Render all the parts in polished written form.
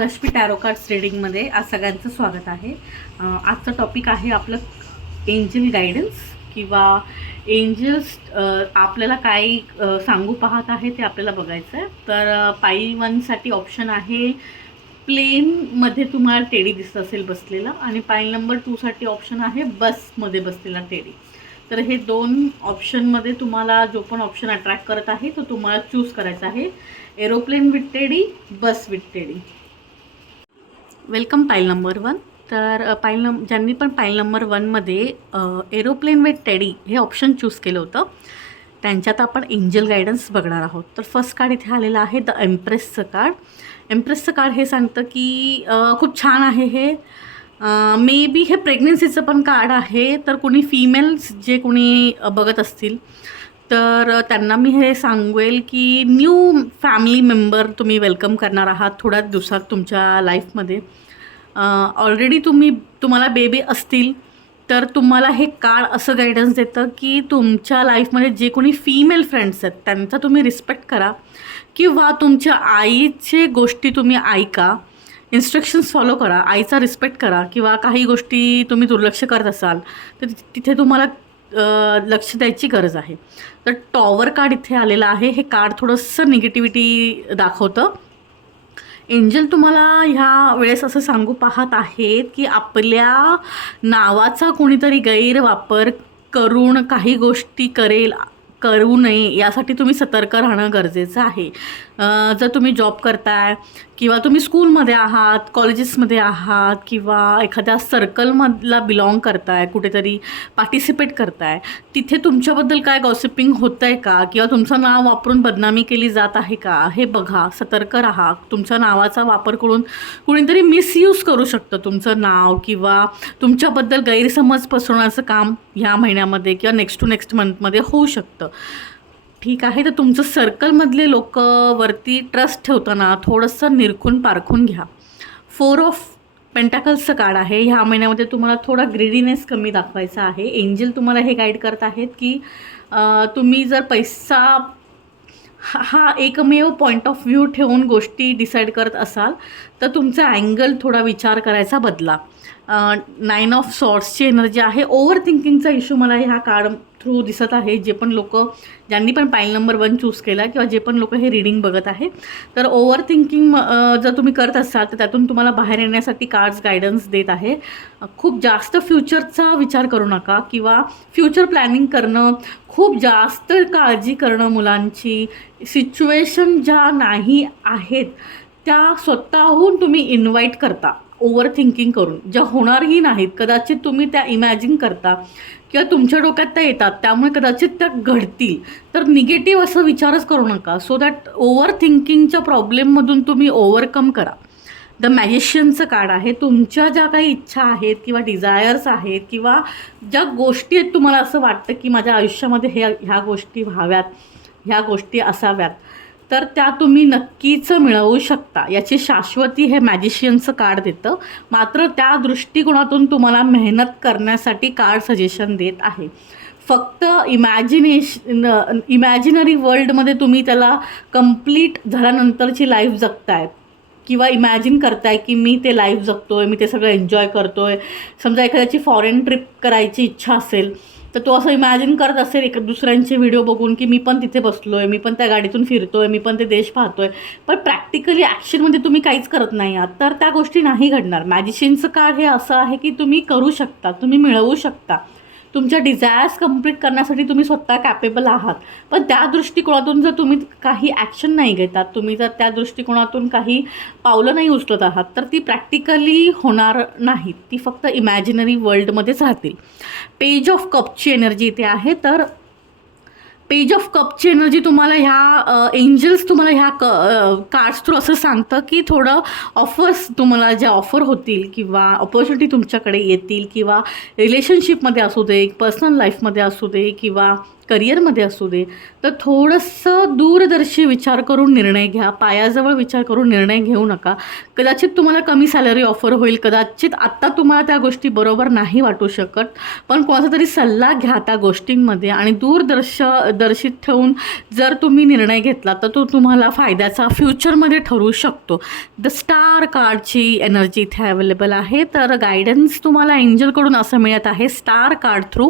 Mahalakshmi tarot cards रीडिंगमध्ये आज सगळ्यांचं स्वागत आहे। आजचं टॉपिक आहे आपलं एंजल गायडन्स किंवा एंजल्स आपल्याला काय सांगू पाहत आहे ते आपल्याला बघायचं आहे। तर पाईल 1 साठी ऑप्शन आहे प्लेनमध्ये तुम्हाला टेडी दिसत असेल बसलेला, आणि पाईल नंबर 2 साठी ऑप्शन आहे बसमध्ये बसलेला टेडी। तर हे दोन ऑप्शनमध्ये तुम्हाला जो पण ऑप्शन अट्रॅक्ट करत आहे तो तुम्हाला चूज करायचा आहे, aeroplane with teddy, bus with teddy. Welcome file number 1। तर ज्यांनी पण पाईल नंबर 1मध्ये एरोप्लेन विथ टेडी हे ऑप्शन चूज केलं होतं त्यांच्यात आपण एंजल गायडन्स बघणार आहोत। तर फर्स्ट कार्ड इथे आलेलं आहे द एम्प्रेसचं कार्ड। एम्प्रेसचं कार्ड हे सांगतं की खूप छान आहे हे, मे बी हे प्रेग्नन्सीचं पण कार्ड आहे। तर कोणी फिमेल्स जे कोणी बघत असतील तर त्यांना मी हे सांगेल की न्यू फॅमिली मेंबर तुम्ही वेलकम करणार आहात थोड्याच दिवसात तुमच्या लाईफमध्ये। ऑलरेडी तुम्हाला बेबी असतील तर तुम्हाला हे कार्ड असं गायडन्स देतं की तुमच्या लाईफमध्ये जे कोणी फिमेल फ्रेंड्स आहेत त्यांचा तुम्ही रिस्पेक्ट करा, किंवा तुमच्या आईचे गोष्टी तुम्ही ऐका, इन्स्ट्रक्शन्स फॉलो करा, आईचा रिस्पेक्ट करा, किंवा काही गोष्टी तुम्ही दुर्लक्ष करत असाल तर तिथे तुम्हाला लक्ष द्यायची गरज आहे। तर टॉवर कार्ड इथे आलेलं आहे। हे कार्ड थोडंसं निगेटिव्हिटी दाखवतं। एंजल तुम्हाला ह्या वेळेस असं सांगू पाहत आहेत की आपल्या नावाचा कोणीतरी गैरवापर करून काही गोष्टी करू नये यासाठी तुम्ही सतर्क राहणं गरजेचं आहे। जर तुम्ही जॉब करताय किंवा तुम्ही स्कूलमध्ये आहात, कॉलेजेसमध्ये आहात, किंवा एखाद्या सर्कलमधला बिलॉंग करताय, कुठेतरी पार्टिसिपेट करताय, तिथे तुमच्याबद्दल काय गॉसिपिंग होतं आहे का, किंवा तुमचं नाव वापरून बदनामी केली जात आहे का हे बघा, सतर्क राहा। तुमच्या नावाचा वापर करून कुणीतरी मिसयूज करू शकतं तुमचं नाव, किंवा तुमच्याबद्दल गैरसमज पसरवण्याचं काम ह्या महिन्यामध्ये किंवा नेक्स्ट टू नेक्स्ट मंथमध्ये होऊ शकतं। ठीक आहे, तर तुमचं सर्कलमधले लोक वरती ट्रस्ट ठेवताना थोडंसं निरखून पारखून घ्या। 4 ऑफ पेंटाकल्सचं कार्ड आहे। ह्या महिन्यामध्ये तुम्हाला थोडा ग्रीडीनेस कमी दाखवायचा आहे। एंजल तुम्हाला हे गाईड करत आहेत की तुम्ही जर पैसा हा एकमेव पॉईंट ऑफ व्ह्यू ठेवून गोष्टी डिसाईड करत असाल तर तुमचा अँगल थोडा विचार करायचा बदला। 9 ऑफ सॉर्ट्सची एनर्जी आहे। ओव्हर थिंकिंगचा इश्यू मला ह्या कार्ड थ्रू दिसत आहे। जे पण लोक ज्यांनी पण पाईल नंबर 1 चूज केला किंवा जे पण लोक हे रीडिंग बघत आहे, तर ओव्हर थिंकिंग जर तुम्ही करत असाल तर त्यातून तुम्हाला बाहेर येण्यासाठी कार्ड्स गायडन्स देत आहे। खूप जास्त फ्युचरचा विचार करू नका, किंवा फ्युचर प्लॅनिंग करणं, खूप जास्त काळजी करणं मुलांची, सिच्युएशन ज्या नाही आहेत त्या स्वतःहून तुम्ही इन्व्हाइट करता ओव्हर थिंकिंग करून, ज्या होणारही नाहीत, कदाचित तुम्ही त्या इमॅजिन करता किंवा तुमच्या डोक्यात त्या येतात, त्यामुळे कदाचित त्या घडतील। तर निगेटिव्ह असं विचारच करू नका, सो दॅट ओव्हर थिंकिंगच्या प्रॉब्लेममधून तुम्ही ओव्हरकम करा। द मॅजिशियनचं कार्ड आहे। तुमच्या ज्या काही इच्छा आहेत किंवा डिझायर्स आहेत, किंवा ज्या गोष्टी आहेत तुम्हाला असं वाटतं की माझ्या आयुष्यामध्ये ह्या गोष्टी व्हाव्यात, ह्या गोष्टी असाव्यात, तर त्या तुम्ही नक्कीच मिळवू शकता। याची शाश्वती हे मॅजिशियनचं कार्ड देतं। मात्र त्या दृष्टिकोनातून तुम्हाला मेहनत करण्यासाठी कार्ड सजेशन देत आहे। फक्त इमॅजिनरी वर्ल्डमध्ये तुम्ही त्याला कंप्लीट झाल्यानंतरची लाईफ जगताय, किंवा इमॅजिन करताय की मी ते लाईफ जगतोय, मी ते सगळं एन्जॉय करतोय। समजा एखाद्याची फॉरेन ट्रिप करायची इच्छा असेल तर तो असं इमॅजिन करत असेल एक दुसऱ्यांचे व्हिडिओ बघून की मी पण तिथे बसलोय, मी पण त्या गाडीतून फिरतोय, मी पण ते देश पाहतोय, पण प्रॅक्टिकली ॲक्शनमध्ये तुम्ही काहीच करत नाही आहात, तर त्या गोष्टी नाही घडणार। मॅजिशियनचं कार्ड हे असं आहे की तुम्ही करू शकता, तुम्ही मिळवू शकता, तुमच्या डिझायर्स कंप्लीट करण्यासाठी तुम्ही स्वतः कॅपेबल आहात। पण त्या दृष्टिकोनातून जर तुम्ही काही ॲक्शन नाही घेतात, तुम्ही जर त्या दृष्टिकोनातून काही पावलं नाही उचलत आहात, तर ती प्रॅक्टिकली होणार नाहीत, ती फक्त इमॅजिनरी वर्ल्डमध्येच राहतील। पेज ऑफ कपची एनर्जी इथे आहे। तर पेज ऑफ कपची एनर्जी तुम्हाला ह्या एंजल्स तुम्हाला ह्या कार्ड्स थ्रू असं सांगतं की थोडं ऑफर्स तुम्हाला ज्या ऑफर होतील किंवा ऑपॉर्च्युनिटी तुमच्याकडे येतील, किंवा रिलेशनशिपमध्ये असू दे, पर्सनल लाईफमध्ये असू दे, किंवा करिअरमध्ये असू दे, तर थोडंसं दूरदर्शी विचार करून निर्णय घ्या. पायाजवळ विचार करून निर्णय घेऊ नका. कदाचित तुम्हाला कमी सॅलरी ऑफर होईल, कदाचित आत्ता तुम्हाला त्या गोष्टी बरोबर नाही वाटू शकत, पण कोणाचा तरी सल्ला घ्या त्या गोष्टींमध्ये आणि दर्शित ठेवून जर तुम्ही निर्णय घेतला तर तो तुम्हाला फायद्याचा फ्युचरमध्ये ठरू शकतो. द स्टार कार्डची एनर्जी इथे अवेलेबल आहे. तर गायडन्स तुम्हाला एंजलकडून असं मिळत आहे स्टार कार्ड थ्रू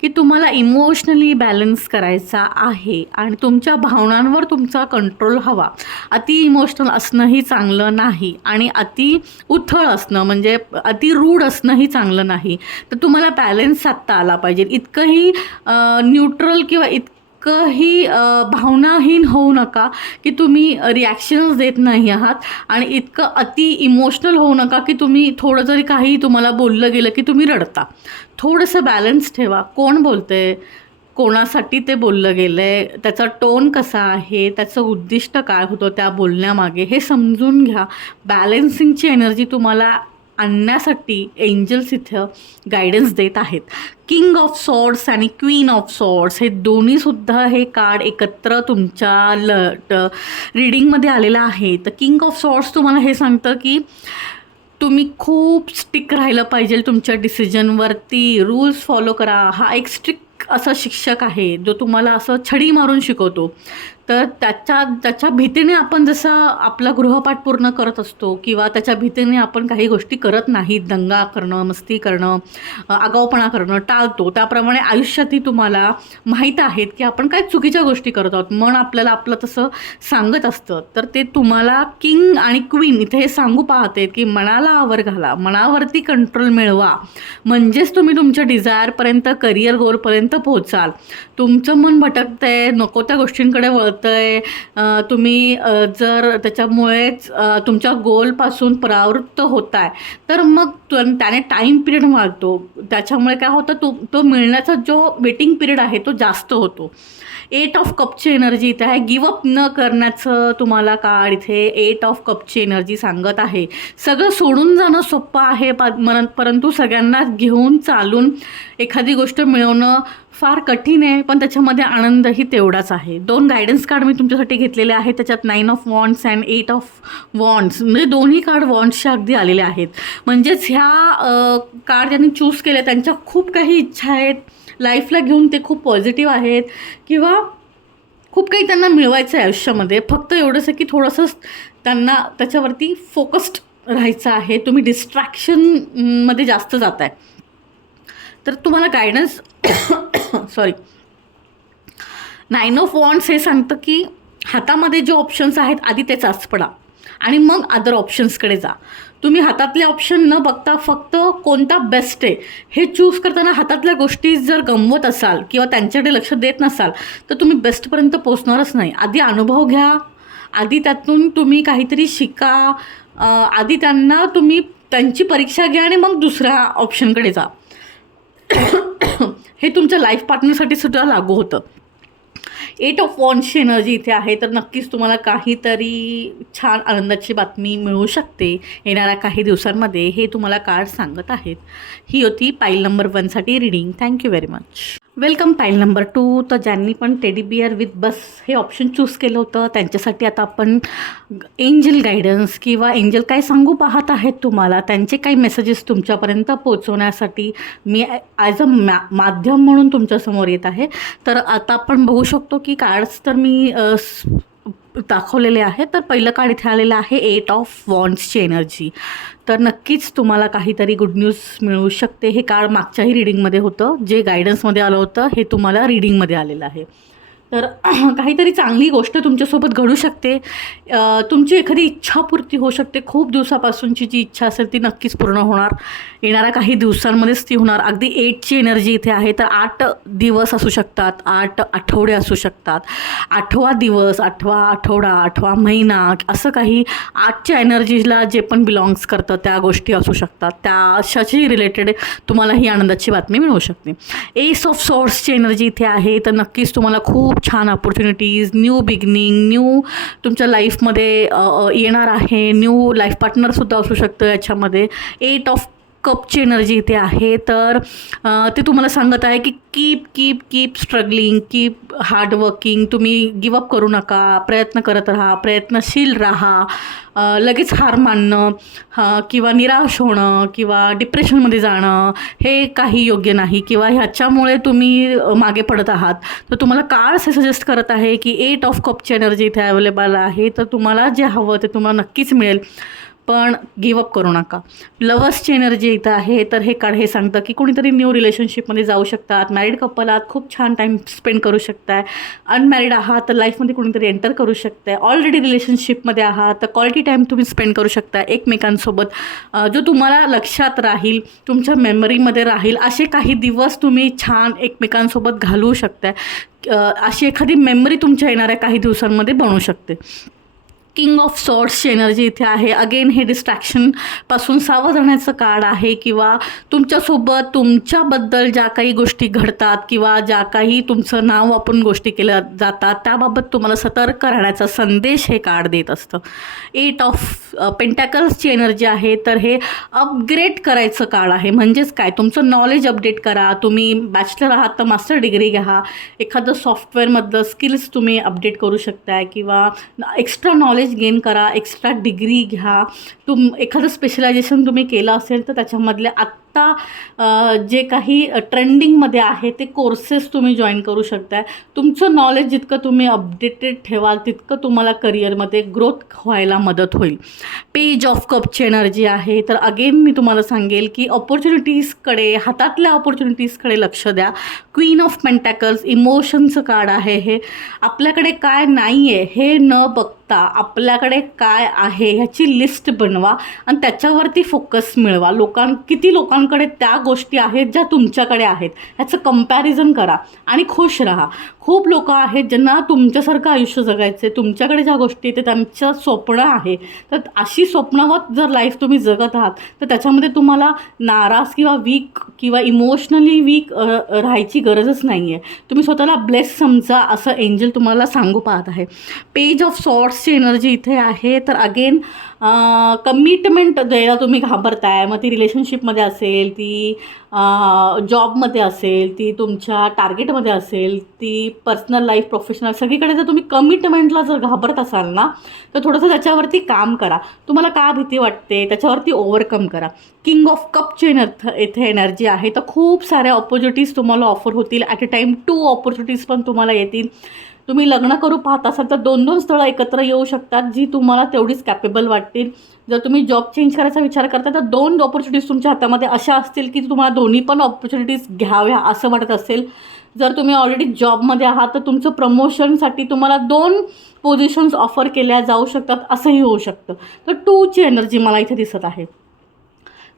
की तुम्हाला इमोशनली बॅलन्स करायचा आहे आणि तुमच्या भावनांवर तुमचा कंट्रोल हवा. अति इमोशनल असणंही चांगलं नाही आणि अति उथळ असणं म्हणजे अति रूढ असणंही चांगलं नाही. तर तुम्हाला बॅलन्स साधता आला पाहिजे. इतकंही न्यूट्रल किंवा इतकंही भावनाहीन होऊ नका की तुम्ही रिॲक्शन्स देत नाही आहात आणि इतकं अति इमोशनल होऊ नका की तुम्ही थोडं जरी काही तुम्हाला बोललं गेलं की तुम्ही रडता. थोडंसं बॅलन्स ठेवा. कोण बोलतं आहे, कोणासाठी ते बोललं गेलं आहे, त्याचा टोन कसा आहे, त्याचं उद्दिष्ट काय होतं त्या बोलण्यामागे हे समजून घ्या. बॅलन्सिंगची एनर्जी तुम्हाला आणण्यासाठी एंजल्स इथं गायडन्स देत आहेत. किंग ऑफ सॉर्ड्स आणि क्वीन ऑफ सॉर्ड्स हे दोन्हीसुद्धा हे कार्ड एकत्र तुमच्या रीडिंगमध्ये आलेलं आहे. तर किंग ऑफ सॉर्ड्स तुम्हाला हे सांगतं की तुम्ही खूप स्टिक राहिलं पाहिजे तुमच्या डिसिजनवरती. रूल्स फॉलो करा. हा एक स्ट्रिक्ट असा शिक्षक आहे जो तुम्हाला असं छडी मारून शिकवतो. तर त्याच्या भीतीने आपण जसं आपला गृहपाठ पूर्ण करत असतो किंवा त्याच्या भीतीने आपण काही गोष्टी करत नाहीत, दंगा करणं, मस्ती करणं, आगाऊपणा करणं टाळतो, त्याप्रमाणे आयुष्यातही तुम्हाला माहीत आहेत की आपण काय चुकीच्या गोष्टी करत आहोत. मन आपल्याला आपलं तसं सांगत असतं. तर ते तुम्हाला किंग आणि क्वीन इथे हे सांगू पाहते की मनाला आवर घाला, मनावरती कंट्रोल मिळवा, म्हणजेच तुम्ही तुमच्या डिझायरपर्यंत, करिअर गोलपर्यंत पोहोचाल. तुमचं मन भटकतंय, नको त्या गोष्टींकडे वळतंय, तुम्ही जर त्याच्यामुळेच तुमच्या गोलपासून परावृत्त होताय तर मग त्याने टाईम पिरियड वाढतो. त्याच्यामुळे काय होतं, तो मिळण्याचा जो वेटिंग पिरियड आहे तो जास्त होतो. 8 ऑफ कपची एनर्जी इथे आहे. गिवअप न करण्याचं तुम्हाला कार्ड इथे 8 ऑफ कपची एनर्जी सांगत आहे. सगळं सोडून जाणं सोपं आहे, परंतु सगळ्यांना घेऊन चालून एखादी गोष्ट मिळवणं फार कठीण आहे, पण त्याच्यामध्ये आनंदही तेवढाच आहे. 2 गायडन्स कार्ड मी तुमच्यासाठी घेतलेले आहेत. त्याच्यात 9 of wands and 8 of wands म्हणजे दोन्ही कार्ड वॉन्ड्सच्या अगदी आलेले आहेत. म्हणजेच ह्या कार्ड ज्यांनी चूज केले त्यांच्या खूप काही इच्छा आहेत लाईफला घेऊन, ते खूप पॉझिटिव्ह आहेत किंवा खूप काही त्यांना मिळवायचं आहे आयुष्यामध्ये. फक्त एवढंच आहे की थोडंसं त्यांना त्याच्यावरती फोकस्ड राहायचं आहे. तुम्ही डिस्ट्रॅक्शनमध्ये जास्त जात आहे. तर तुम्हाला गायडन्स 9 ऑफ वॉन्ड्स हे सांगतं की हातामध्ये जे ऑप्शन्स आहेत आधी ते चाच पडा आणि मग अदर ऑप्शन्सकडे जा. तुम्ही हातातले ऑप्शन न बघता फक्त कोणता बेस्ट आहे हे चूज करताना हातातल्या गोष्टी जर गमवत असाल किंवा त्यांच्याकडे लक्ष देत नसाल तर तुम्ही बेस्टपर्यंत पोचणारच नाही. आधी अनुभव घ्या, आधी त्यातून तुम्ही काहीतरी शिका, आधी तुम्ही त्यांची परीक्षा घ्या आणि मग दुसऱ्या ऑप्शनकडे जा. हे तुमच्या लाईफ पार्टनरसाठी सुद्धा लागू होतं. 8 ऑफ वॉन्ड्सची एनर्जी इथे आहे. तर नक्कीच तुम्हाला काहीतरी छान आनंदाची बातमी मिळू शकते येणाऱ्या काही दिवसांमध्ये, हे तुम्हाला कार्ड सांगत आहेत. ही होती पाईल नंबर 1साठी रीडिंग. Thank you very much. Welcome file number 2. तर ज्यांनी पण टेडी बिअर विथ बस हे ऑप्शन चूज केलं होतं त्यांच्यासाठी आता आपण एंजल गायडन्स किंवा एंजल काय सांगू पाहत आहेत तुम्हाला, त्यांचे काही मेसेजेस तुमच्यापर्यंत पोहोचवण्यासाठी मी ॲज अ माध्यम म्हणून तुमच्यासमोर येत आहे. तर आता आपण बघू शकतो की कार्ड्स तर मी दाखवलेले आहे. तर पहिलं कार्ड इथे आलेलं आहे 8 ऑफ वॉन्ड्सची एनर्जी. तर नक्कीच तुम्हाला काहीतरी गुड न्यूज मिळू शकते. हे कार्ड मागच्याही रीडिंगमध्ये होतं, जे गायडन्समध्ये आलं होतं हे तुम्हाला रीडिंगमध्ये आलेलं आहे. तर काहीतरी चांगली गोष्ट तुमच्यासोबत घडू शकते. तुमची एखादी इच्छापूर्ती होऊ शकते. खूप दिवसापासूनची जी इच्छा असेल ती नक्कीच पूर्ण होणार. येणाऱ्या काही दिवसांमध्येच ती होणार. अगदी 8ची एनर्जी इथे आहे. तर 8 दिवस असू शकतात, 8 आठवडे असू शकतात, 8वा दिवस, 8वा आठवडा, 8वा महिना, असं काही 8च्या एनर्जीला जे पण बिलॉंग्स करतं त्या गोष्टी असू शकतात. त्या अशाची रिलेटेड तुम्हाला ही आनंदाची बातमी मिळू शकते. एस ऑफ सॉर्ड्सची एनर्जी इथे आहे. तर नक्कीच तुम्हाला खूप छान ऑपॉर्च्युनिटीज, न्यू बिगिनिंग, न्यू तुमच्या लाईफमध्ये येणार आहे. न्यू लाईफ पार्टनरसुद्धा असू शकतं याच्यामध्ये. 8 ऑफ कपची एनर्जी इथे आहे. तर ते तुम्हाला सांगत आहे की keep keep keep struggling, keep hardworking. तुम्ही गिवअप करू नका, प्रयत्न करत राहा, प्रयत्नशील राहा. लगेच हार मानणं किंवा निराश होणं किंवा डिप्रेशनमध्ये जाणं हे काही योग्य नाही, किंवा ह्याच्यामुळे तुम्ही मागे पडत आहात. तर तुम्हाला काळ असे सजेस्ट करत आहे की 8 ऑफ कपची एनर्जी इथे अवेलेबल आहे. तर तुम्हाला जे हवं ते तुम्हाला नक्कीच मिळेल, पण गिवअप करू नका. लवर्सची एनर्जी इथं आहे. तर हे कार्ड हे सांगतं की कोणीतरी न्यू रिलेशनशिपमध्ये जाऊ शकतात. मॅरिड कपल आहात, खूप छान टाईम स्पेंड करू शकताय. अनमॅरिड आहात तर लाईफमध्ये कोणीतरी एंटर करू शकताय. ऑलरेडी रिलेशनशिपमध्ये आहात तर क्वालिटी टाईम तुम्ही स्पेंड करू शकता एकमेकांसोबत, जो तुम्हाला लक्षात राहील, तुमच्या मेमरीमध्ये राहील. असे काही दिवस तुम्ही छान एकमेकांसोबत घालवू शकताय. अशी एखादी मेमरी तुमच्या येणाऱ्या काही दिवसांमध्ये बनू शकते. किंग ऑफ सॉर्ड्सची एनर्जी इथे आहे. अगेन हे डिस्ट्रॅक्शनपासून सावध राहण्याचं कार्ड आहे, किंवा तुमच्यासोबत तुमच्याबद्दल ज्या काही गोष्टी घडतात किंवा ज्या काही तुमचं नाव वापरून गोष्टी केल्या जातात त्याबाबत तुम्हाला सतर्क राहण्याचा संदेश हे कार्ड देत असतं. 8 ऑफ पेंटॅकल्सची एनर्जी आहे. तर हे अपग्रेड करायचं कार्ड आहे. म्हणजेच काय, तुमचं नॉलेज अपडेट करा. तुम्ही बॅचलर आहात तर मास्टर डिग्री घ्या. एखादं सॉफ्टवेअरमधलं स्किल्स तुम्ही अपडेट करू शकताय, किंवा एक्स्ट्रा नॉलेज गेन करा, एक्स्ट्रा डिग्री घ्या. एखादं स्पेशलायझेशन तुम्ही केलं असेल तर त्याच्यामधले आत्ता जे काही ट्रेंडिंगमध्ये आहे ते कोर्सेस तुम्ही जॉईन करू शकताय. तुमचं नॉलेज जितकं तुम्ही अपडेटेड ठेवाल तितकं तुम्हाला करिअरमध्ये ग्रोथ व्हायला मदत होईल. पेज ऑफ कपची एनर्जी आहे. तर अगेन मी तुम्हाला सांगेल की ऑपॉर्च्युनिटीजकडे, हातातल्या ऑपॉर्च्युनिटीजकडे लक्ष द्या. क्वीन ऑफ पेंटॅकल्स इमोशनचं कार्ड आहे. हे आपल्याकडे काय नाही आहे हे न बघता आपल्याकडे काय आहे ह्याची लिस्ट बनवा आणि त्याच्यावरती फोकस मिळवा. किती लोकांकडे त्या गोष्टी आहेत ज्या तुमच्याकडे आहेत ह्याचं कंपॅरिझन करा आणि खुश राहा. खूप लोक आहेत ज्यांना तुमच्यासारखं आयुष्य जगायचं आहे. तुमच्याकडे ज्या गोष्टी आहेत ते त्यांचं स्वप्न आहे. तर अशी स्वप्नावत जर लाईफ तुम्ही जगत आहात तर त्याच्यामध्ये तुम्हाला नाराज किंवा वीक किंवा इमोशनली वीक राहायची गरजच नाही आहे. तुम्ही स्वतःला ब्लेस समजा असं एंजल तुम्हाला सांगू पाहत आहे. पेज ऑफ सॉर्ड्सची एनर्जी इथे आहे. तर अगेन कमिटमेंट द्यायला तुम्ही घाबरताय. मग ती रिलेशनशिपमध्ये असेल, ती जॉबमध्ये असेल, ती तुमच्या टार्गेटमध्ये असेल, ती पर्सनल लाईफ, प्रोफेशनल, सगळीकडे जर तुम्ही कमिटमेंटला जर घाबरत असाल ना तर थोडंसं त्याच्यावरती काम करा. तुम्हाला का भीती वाटते त्याच्यावरती ओव्हरकम करा. किंग ऑफ कपची इथे एनर्जी आहे. तर खूप साऱ्या ऑपॉर्च्युनिटीज तुम्हाला ऑफर होतील. ॲट अ टाईम 2 ऑपॉर्च्युनिटीज पण तुम्हाला येतील. तुम्ही लग्न करू पाहत असाल तर 2-2 स्थळं एकत्र येऊ शकतात जी तुम्हाला तेवढीच कॅपेबल वाटतील. जर तुम्ही जॉब चेंज करायचा विचार करता तर 2 ऑपॉर्च्युनिटीज तुमच्या हातामध्ये अशा असतील की तुम्हाला दोन्ही पण ऑपॉर्च्युनिटीज घ्याव्या असं वाटत असेल. जर तुम्ही ऑलरेडी जॉबमध्ये आहात तर तुमचं प्रमोशनसाठी तुम्हाला 2 पोझिशन्स ऑफर केल्या जाऊ शकतात असंही होऊ शकतं. तर 2ची एनर्जी मला इथे दिसत आहे.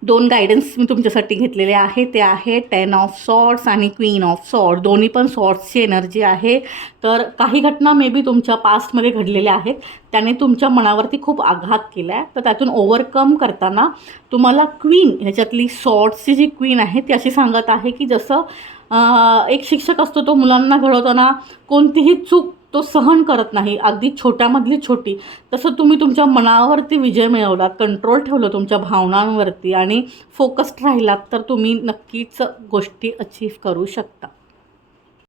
2 गायडन्स मी तुमच्यासाठी घेतलेले आहे. ते आहे 10 ऑफ सॉर्ड्स आणि क्वीन ऑफ सॉर्ड. दोन्ही पण सॉर्ड्सची एनर्जी आहे. तर काही घटना मे बी तुमच्या पास्टमध्ये घडलेल्या आहेत, त्याने तुमच्या मनावरती खूप आघात केला आहे. तर त्यातून ओव्हरकम करताना तुम्हाला क्वीन, ह्याच्यातली सॉर्ड्सची जी क्वीन आहे ती अशी सांगत आहे की जसं एक शिक्षक असतो तो मुलांना घडवताना कोणतीही चूक तो सहन करत नाही, अगदी छोट्यामधली छोटी, तसं तुम्ही तुमच्या मनावरती विजय मिळवलात, कंट्रोल ठेवलं तुमच्या भावनांवरती आणि फोकस्ड राहिलात तर तुम्ही नक्कीच गोष्टी अचीव करू शकता.